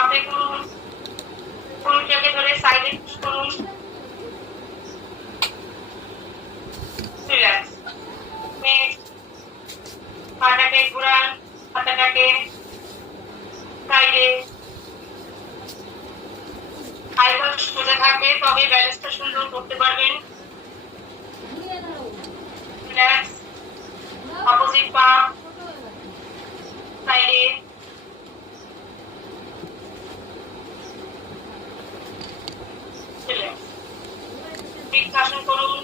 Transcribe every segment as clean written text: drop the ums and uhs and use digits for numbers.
আপনি করুন, কোনটাকে ধরে সাইডে পুশ করুন, রিল্যাক্স। নেক্সট, পাটাকে ঘুরান, হাতাটাকে সাইডে, আইবল সোজা থাকবে, তবে ব্যালেন্সটা সুন্দর করতে পারবেন। রিল্যাক্স, অপোজিট পা সাইডে, রিল্যাক্স। বৃক্ষাসন করুন,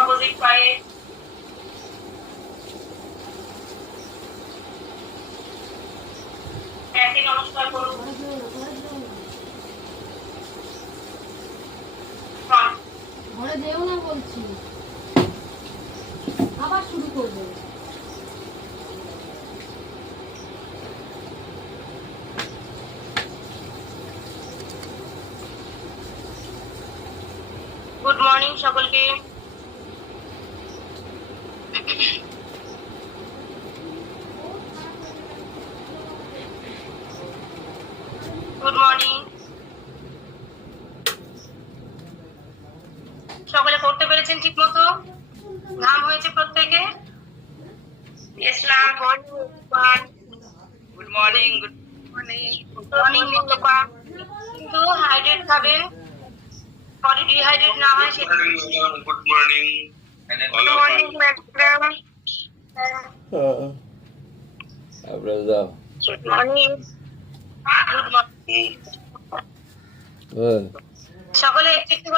অপোজিট পায়ে, একই নমস্কার করুন। ফ্রন্ট, ঘরে যেও না বলছি, আবার শুরু করবে। গুড মর্নিং সকলকে। Good morning. সকলে করতে পেরেছেন ঠিক মতো? ঘাম হয়েছে প্রত্যেকে? Islam, good morning. Good morning Nilopa. কিন্তু হাইড্রেট খাবেন, বডি ডিহাইড্রেট না হয় সেটা। Good morning. Good morning madam. আপনারা যাও। Good morning. Good morning. হ্যাঁ সকলে একটু একটু